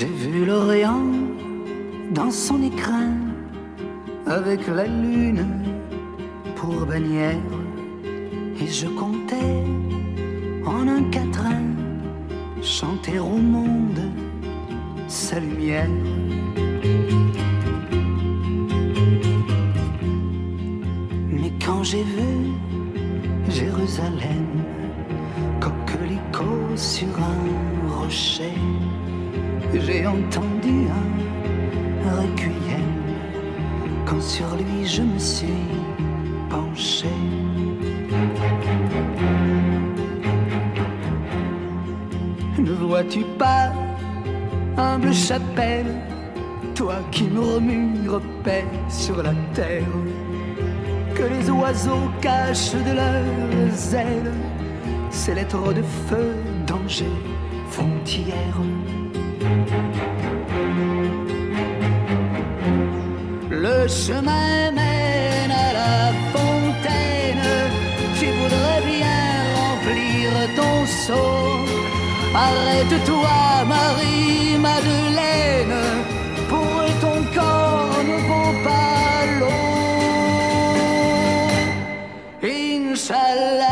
J'ai vu l'Orient dans son écrin, avec la lune pour bannière, et je comptais en un quatrain chanter au monde sa lumière. Mais quand j'ai vu Jérusalem, coquelicot sur un rocher, j'ai entendu un requiem quand sur lui je me suis penché. Ne vois-tu pas, humble chapelle, toi qui murmures paix sur la terre, que les oiseaux cachent de leurs ailes ces lettres de feu, danger, frontière. Le chemin mène à la fontaine, tu voudrais bien remplir ton seau. Arrête-toi, Marie-Madeleine, pour ton corps ne vaut pas l'eau. Inch'Allah,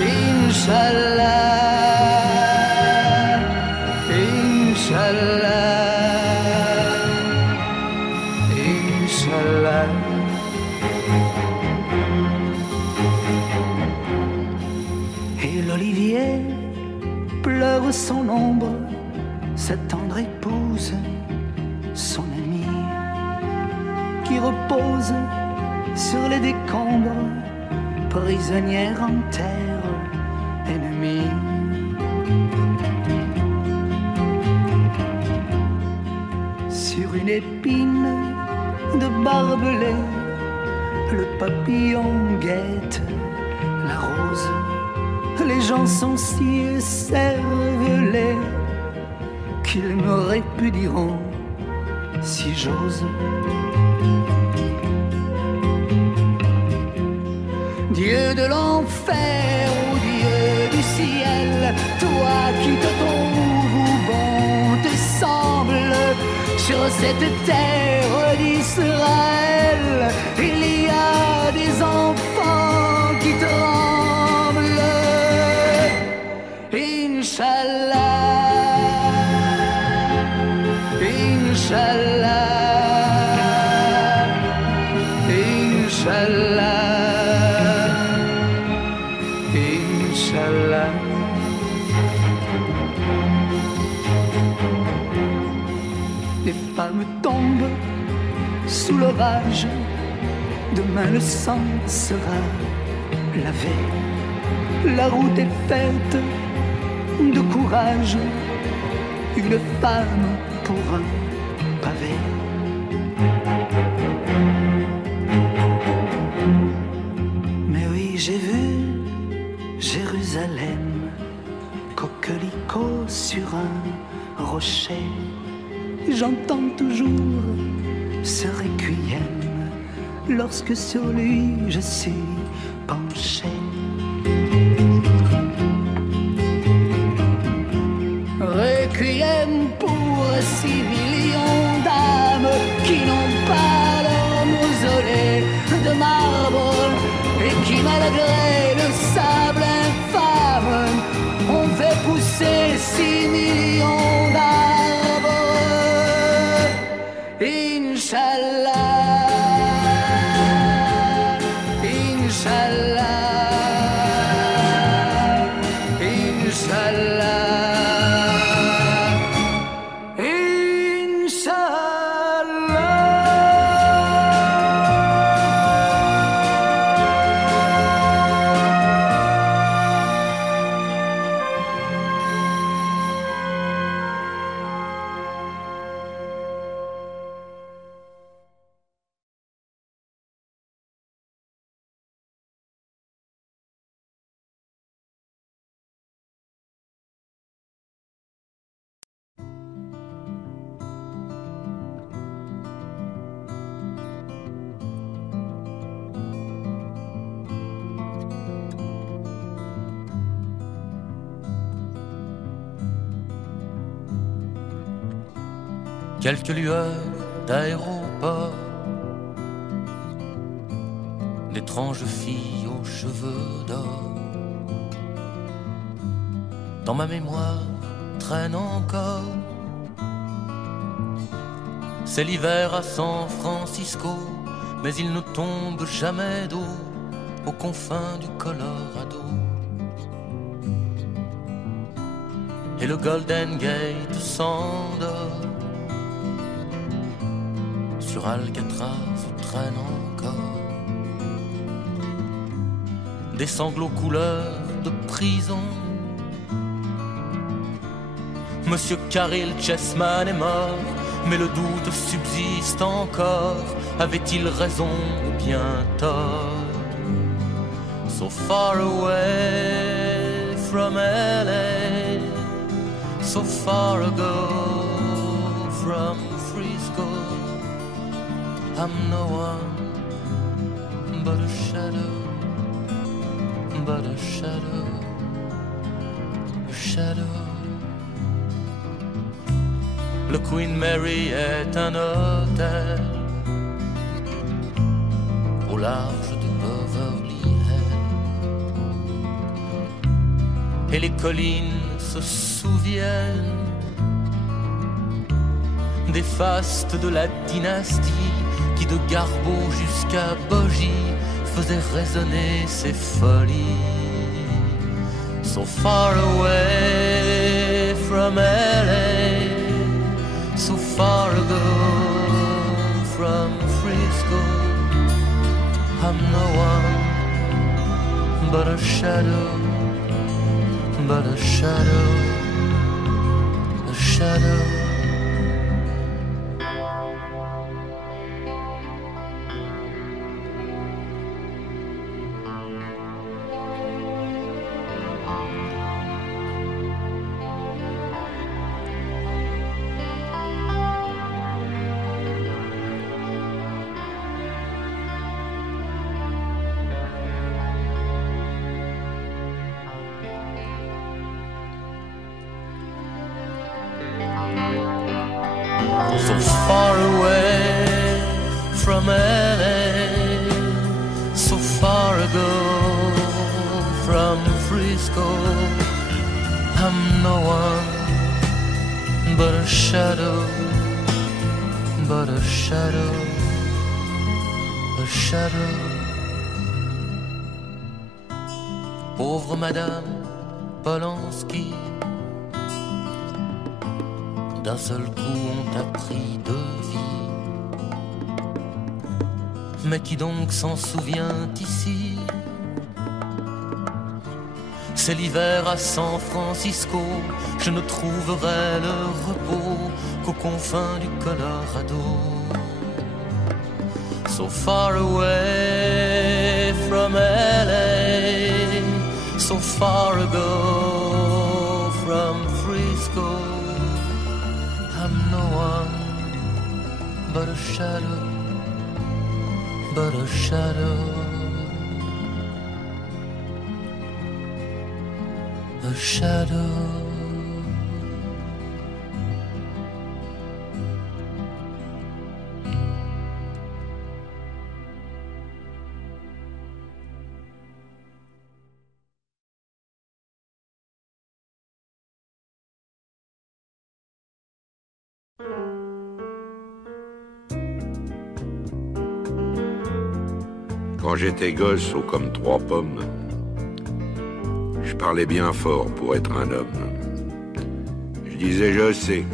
Inch'Allah, Inch'Allah, Inch'Allah. Et l'olivier pleure son ombre, sa tendre épouse, son amie, qui repose sur les décombres, prisonnière en terre ennemie. Sur une épine de barbelé, le papillon guette la rose. Les gens sont si écervelés qu'ils me répudieront si j'ose. Dieu de l'enfer, ô Dieu du ciel, toi qui te trouves où bon te semble, sur cette terre d'Israël, il y a des enfants qui tremblent. Inch'Allah, Inch'Allah, Inch'Allah, Inch'Allah. Les femmes tombent sous l'orage, demain le sang sera lavé. La route est faite de courage, une femme pour un pavé. Mais oui, j'ai vu Jérusalem, coquelicot sur un rocher. J'entends toujours ce requiem lorsque sur lui je suis penché. Requiem pour 6 millions d'âmes qui n'ont pas leur mausolée de marbre et qui, malgré le sable infâme, ont fait pousser 6 millions d'arbres. Inch'Allah, Inch'Allah, Inch'Allah. quelques lueurs d'aéroport, d'étranges filles aux cheveux d'or. Dans ma mémoire traîne encore, c'est l'hiver à San Francisco, mais il ne tombe jamais d'eau aux confins du Colorado. Et le Golden Gate s'endort, sur Alcatraz traîne encore des sanglots couleur de prison. Monsieur Caril Chessman est mort, mais le doute subsiste encore. Avait-il raison ou bien tort? So far away from LA, so far ago from Frisco, I'm no one but a shadow, but a shadow, a shadow. Le Queen Mary est un hôtel au large de Beverly Hills, et les collines se souviennent des fastes de la dynastie qui de Garbeau jusqu'à Bogie faisait résonner ses folies. So far away from LA, so far ago from Frisco, I'm no one but a shadow, but a shadow, a shadow. So far away from LA, so far ago from Frisco, I'm no one but a shadow, but a shadow, a shadow. Pauvre Madame Polanski, d'un seul coup on t'a pris de vie. Mais qui donc s'en souvient ici? C'est l'hiver à San Francisco, je ne trouverai le repos qu'aux confins du Colorado. So far away from LA, so far ago from Frisco, I'm no one but a shadow, but a shadow, a shadow. Quand j'étais gosse, haut comme 3 pommes, je parlais bien fort pour être un homme. Je disais je sais,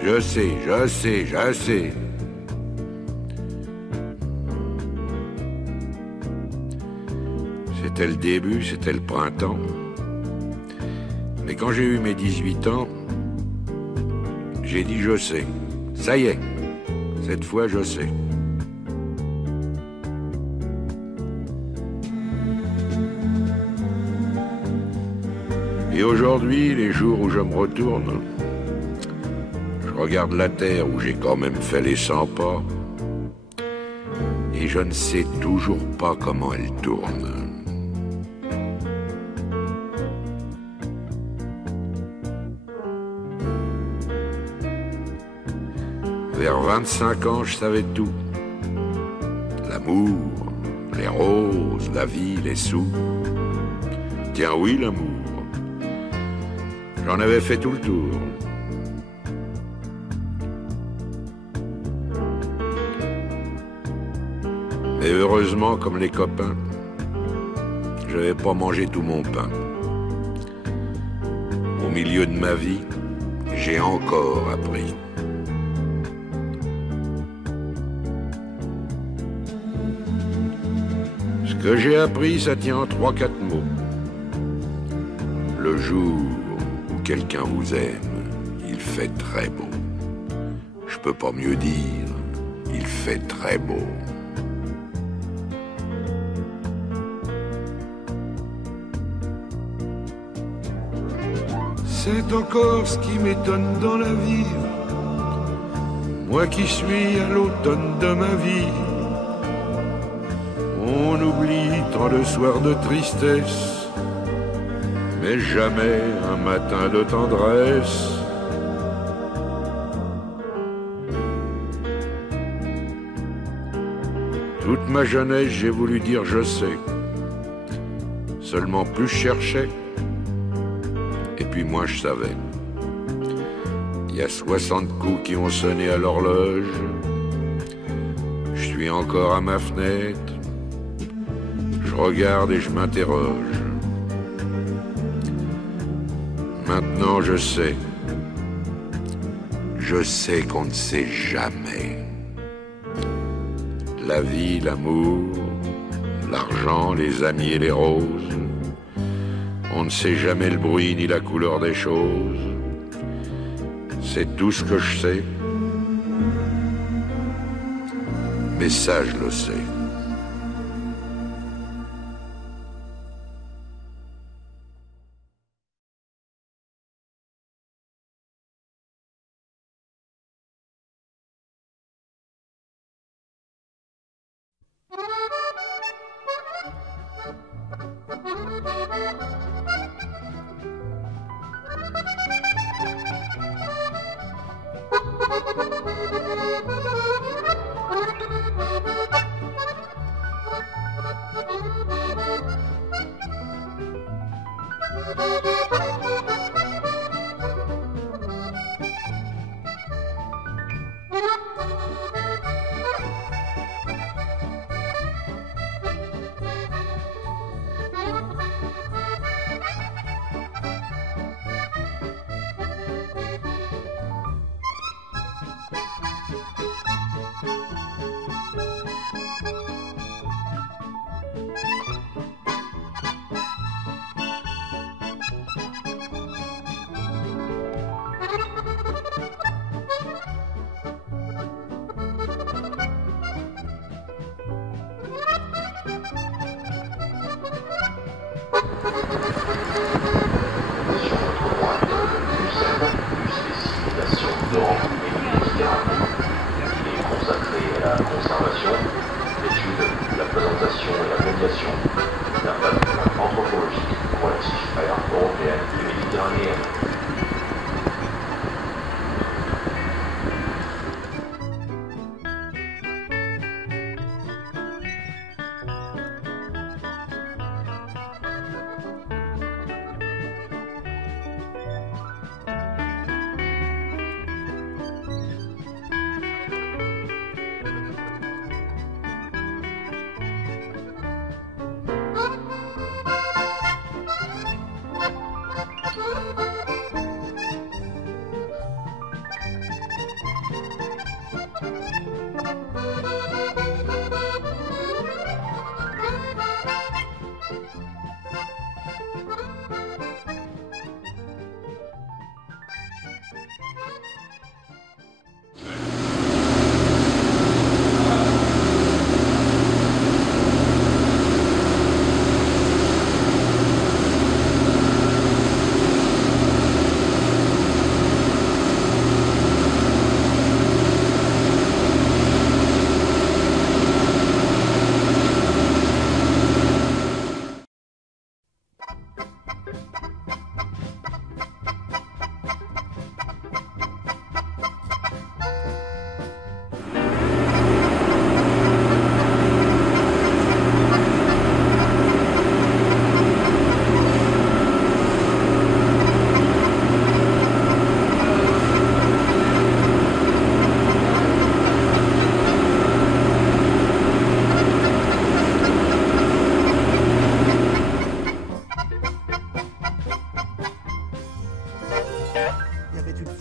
je sais, je sais, je sais. C'était le début, c'était le printemps. Mais quand j'ai eu mes 18 ans, j'ai dit je sais. Ça y est, cette fois je sais. Et aujourd'hui, les jours où je me retourne, je regarde la terre où j'ai quand même fait les 100 pas, et je ne sais toujours pas comment elle tourne. Vers 25 ans, je savais tout. L'amour, les roses, la vie, les sous. Tiens oui, l'amour. J'en avais fait tout le tour. Mais heureusement, comme les copains, je n'avais pas mangé tout mon pain. Au milieu de ma vie, j'ai encore appris. Ce que j'ai appris, ça tient en 3-4 mots. Le jour où quelqu'un vous aime, il fait très beau. Je peux pas mieux dire, il fait très beau. C'est encore ce qui m'étonne dans la vie. Moi qui suis à l'automne de ma vie, on oublie tant de soirs de tristesse, mais jamais un matin de tendresse. Toute ma jeunesse, j'ai voulu dire je sais. Seulement plus je cherchais, et puis moi je savais. Il y a 60 coups qui ont sonné à l'horloge. Je suis encore à ma fenêtre. Je regarde et je m'interroge. Maintenant je sais. Je sais qu'on ne sait jamais. La vie, l'amour, l'argent, les amis et les roses. On ne sait jamais le bruit ni la couleur des choses. C'est tout ce que je sais. Mais ça, je le sais.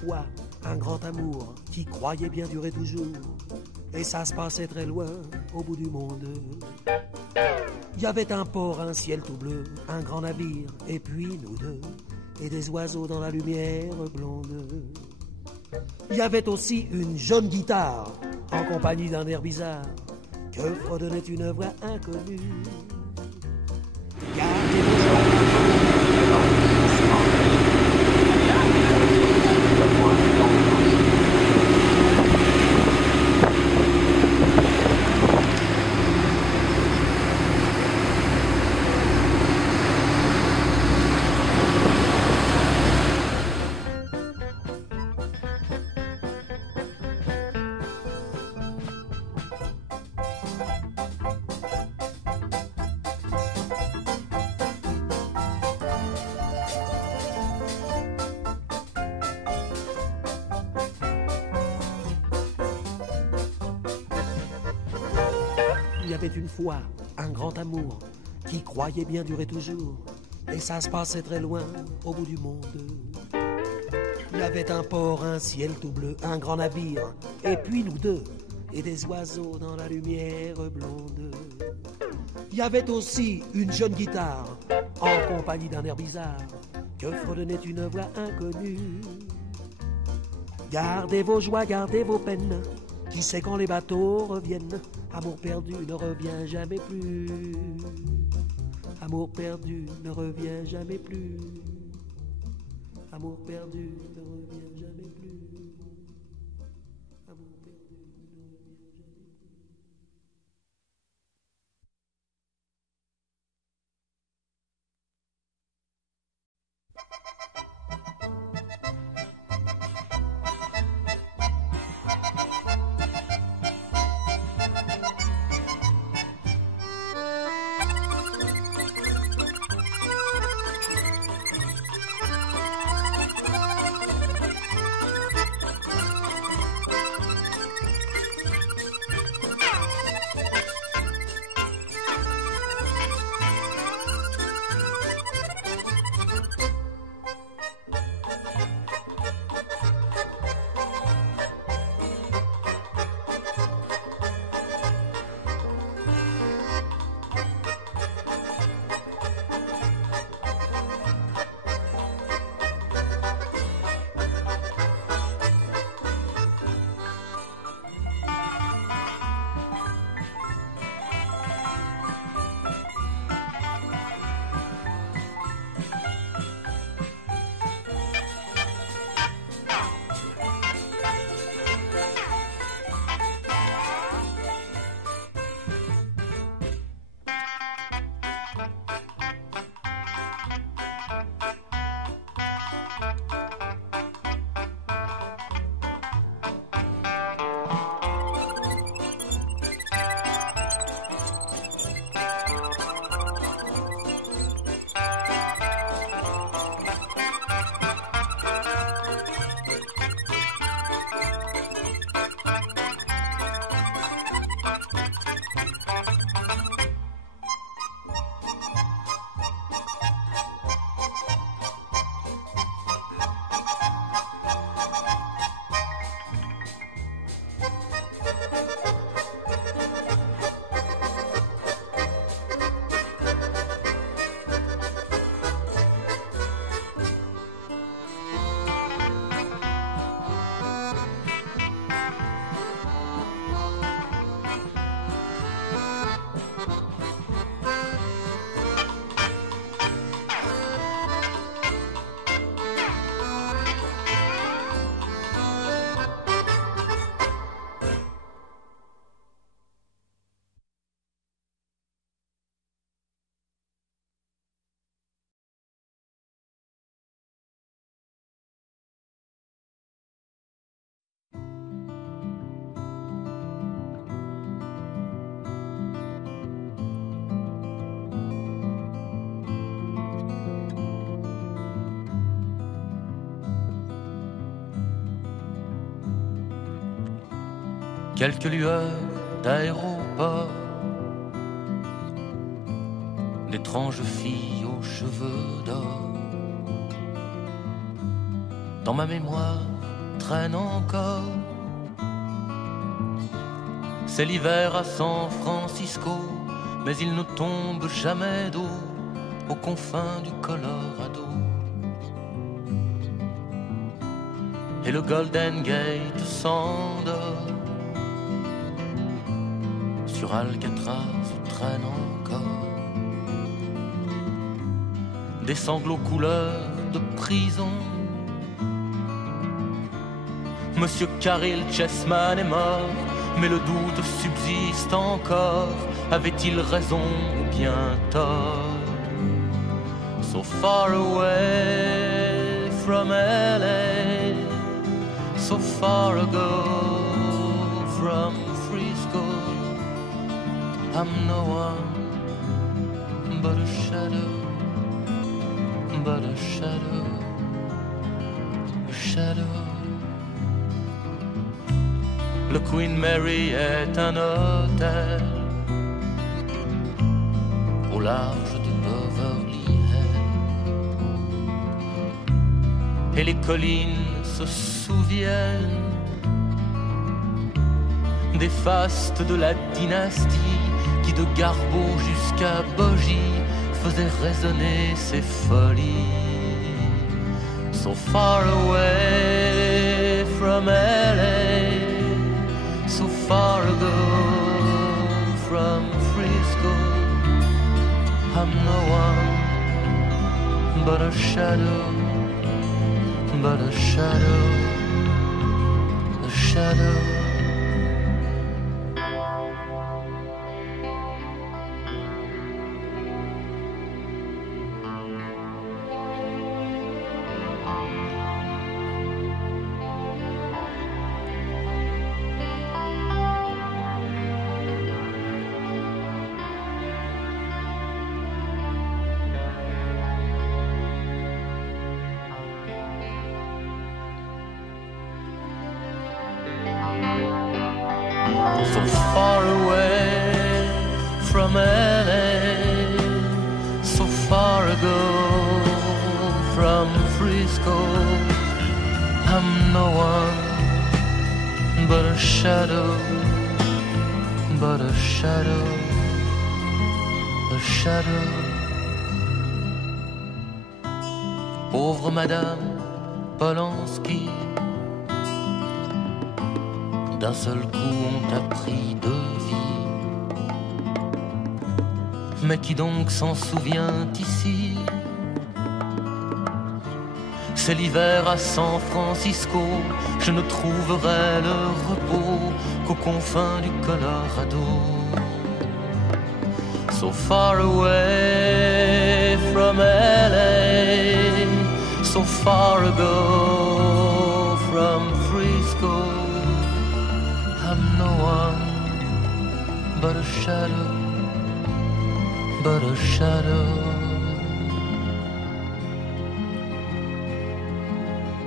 fois un grand amour qui croyait bien durer toujours. Et ça se passait très loin, au bout du monde. Il y avait un port, un ciel tout bleu, un grand navire, et puis nous deux, et des oiseaux dans la lumière blonde. Il y avait aussi une jeune guitare, en compagnie d'un air bizarre, que fredonnait une voix inconnue. Gardez vos joies. Il y avait une fois un grand amour qui croyait bien durer toujours. Et ça se passait très loin, au bout du monde. Il y avait un port, un ciel tout bleu, un grand navire, et puis nous deux, et des oiseaux dans la lumière blonde. Il y avait aussi une jeune guitare, en compagnie d'un air bizarre, que fredonnait une voix inconnue. Gardez vos joies, gardez vos peines, qui sait quand les bateaux reviennent. Amour perdu ne revient jamais plus. Amour perdu ne revient jamais plus. Amour perdu ne revient jamais plus. Amour perdu ne revient jamais plus. quelques lueurs d'aéroport, d'étranges filles aux cheveux d'or. Dans ma mémoire, traîne encore. C'est l'hiver à San Francisco, mais il ne tombe jamais d'eau aux confins du Colorado. Et le Golden Gate s'endort. Sur Alcatraz traîne encore des sanglots couleur de prison. Monsieur Caril Chessman est mort, mais le doute subsiste encore. Avait-il raison ou bien tort? So far away from LA, so far ago from Frisco, I'm no one but a shadow, but a shadow, a shadow. Le Queen Mary est un hôtel au large de Beverly Hills. Et les collines se souviennent des fastes de la dynastie qui de Garbeau jusqu'à Bogie faisait résonner ses folies. So far away from LA, so far ago from Frisco, I'm no one but a shadow, but a shadow, a shadow. So far away from LA, so far ago from Frisco, I'm no one but a shadow, but a shadow, a shadow. Pauvre Madame Polanski, d'un seul coup on t'a pris de vie. Mais qui donc s'en souvient ici? C'est l'hiver à San Francisco, je ne trouverai le repos qu'aux confins du Colorado. So far away from LA, so far ago from Frisco, I'm no one but a shadow, but a shadow,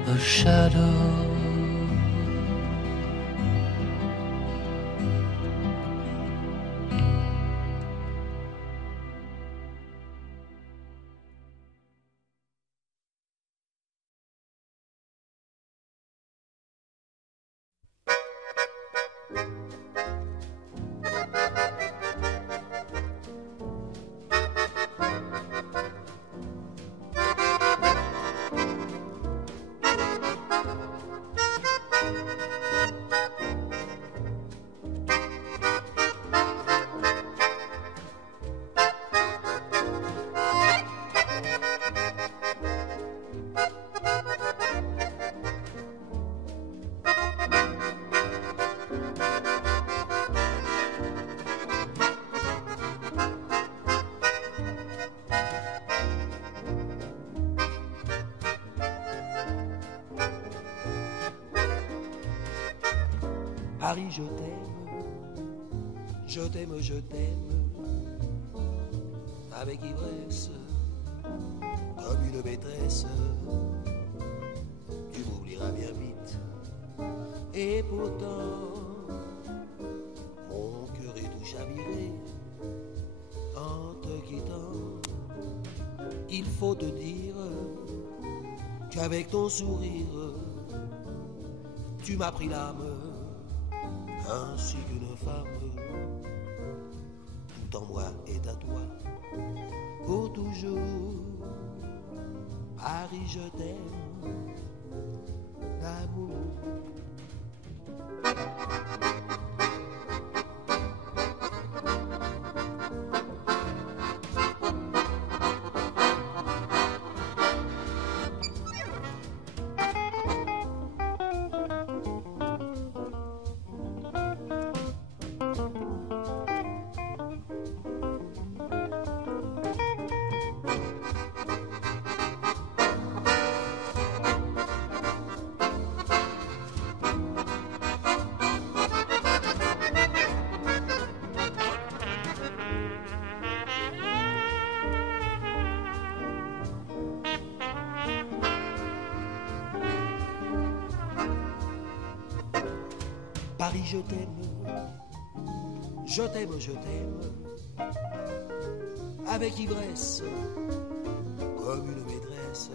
a shadow. Harry, je t'aime, je t'aime, je t'aime, avec ivresse, comme une maîtresse. Tu m'oublieras bien vite, et pourtant, mon cœur est tout chaviré en te quittant. Il faut te dire qu'avec ton sourire, tu m'as pris l'âme, ainsi qu'une femme. Tout en moi est à toi, pour toujours. Paris, je t'aime, d'amour. Paris, je t'aime, je t'aime, je t'aime, avec ivresse, comme une maîtresse.